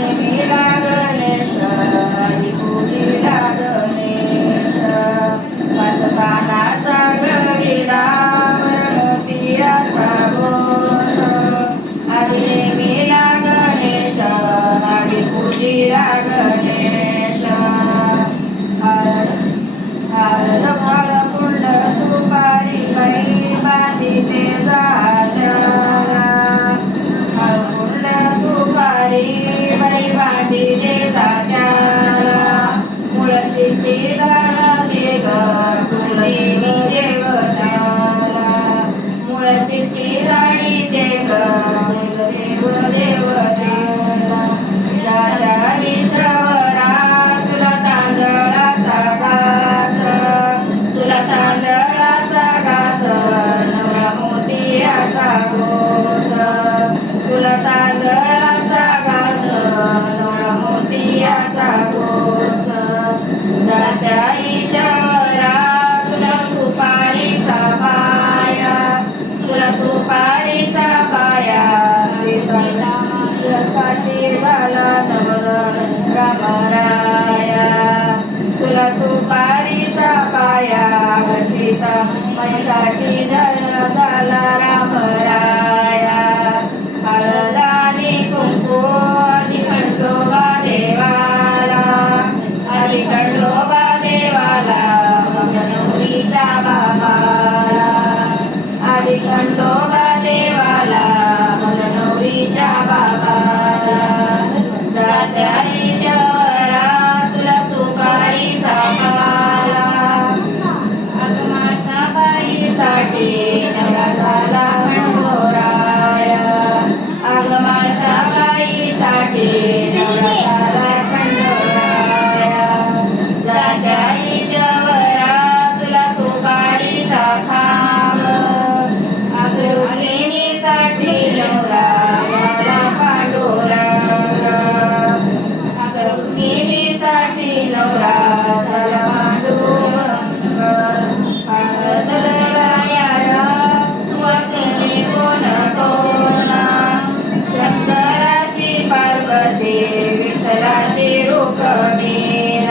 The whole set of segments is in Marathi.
नेमिला गणेश हरी पूजिला गणेश पाच पानाचा गडिला मोतियाचा घोष हरी नेमिला गणेश हरी पूजिला गणेश हळद फळ कुंड सुपारी बाई बांधिते जात्याला हळकुंड सुपारी बाई बांधिते जात्याला मूळ चिठ्ठी घालते ग कुलदेवी देवताला मूळ चिठ्ठी घालीते ग कुलदेव देवताला जात्याली शवरा तुला तांदळाचा घास तुला तांदळाचा घास नवरा मोतियाचा घोष तुला तांदळाचा घास नवरा मोतियाचा घोष जात्या ईश्वरा तुला सुपारीचा पाया तुला सुपारीचा पाया साठी झाला नवरा रामराया तुला सुपारीचा पाया सीता मैसाठी झाला रामराया हळदानी कुंकू आधी खंडोबा देवाला आधी खंडोबा देवाला नवरीच्या बाबाला आधी खंडोबा देवाला नवरीच्या बाबाला जात्या ईश्वरा तुला सुपारीचा पाला आगमाचा बाईसाठी नवरा झाला खंडोराया आगमाचा बाईसाठी नवरा झाला खंडोराया जात्या ईश्वरा तुला सुपारीचा खांब अगरुहिणीसाठी नवरा साठी नवरा झाला पांडुरंग हळदरायाला सुवासिनी कोण कोणा शंकराची पार्वती विठ्ठलाची रुक्मिणी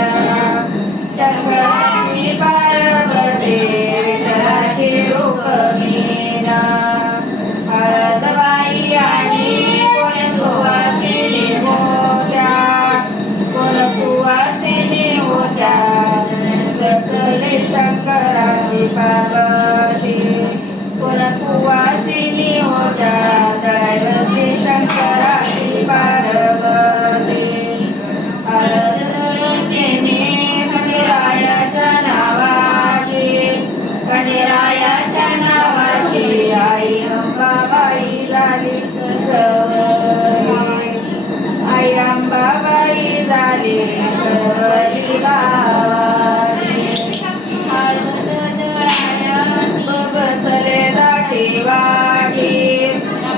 शंकराची पार्वती विठ्ठलाची रुक्मिणी हळदबाई आणि कोण सुवासिनी होत्या सुवासिनी होत्या बसले शंकराची पार्वती कोण सुवासिनी होत्या तळाय बसले शंकराची पार्वती हळद धरतेने खंडेरायाच्या नावाची खंडेरायाच्या नावाची आई अंबाबाई झाली आई अंबाबाई झाली कळवली गावाची हळद दळायात बसले दाटी वाटी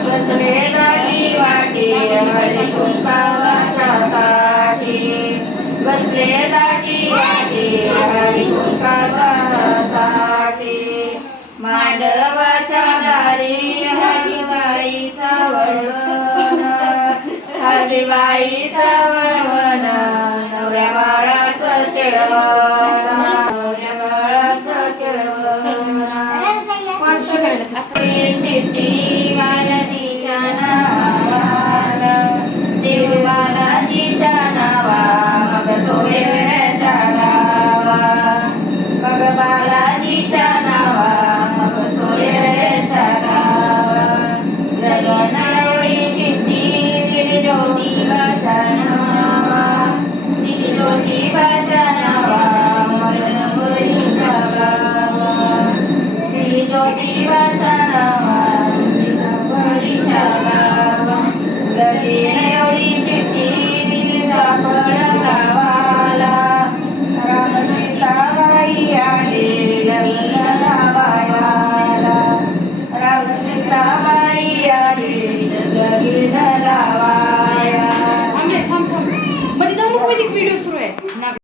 बसले दाटी वाटी हळदी कुंकावाच्या साठी बसले दाटी वाटी हळदी कुंकावाच्या साठी मांडवाच्या दारी हळदीबाईचा वळवण हळदीबाईचा वळवण नवऱ्या बाळाचं केळवण नवऱ्या बाळाचं केळवण चिठ्ठी गायनीच्या नावाची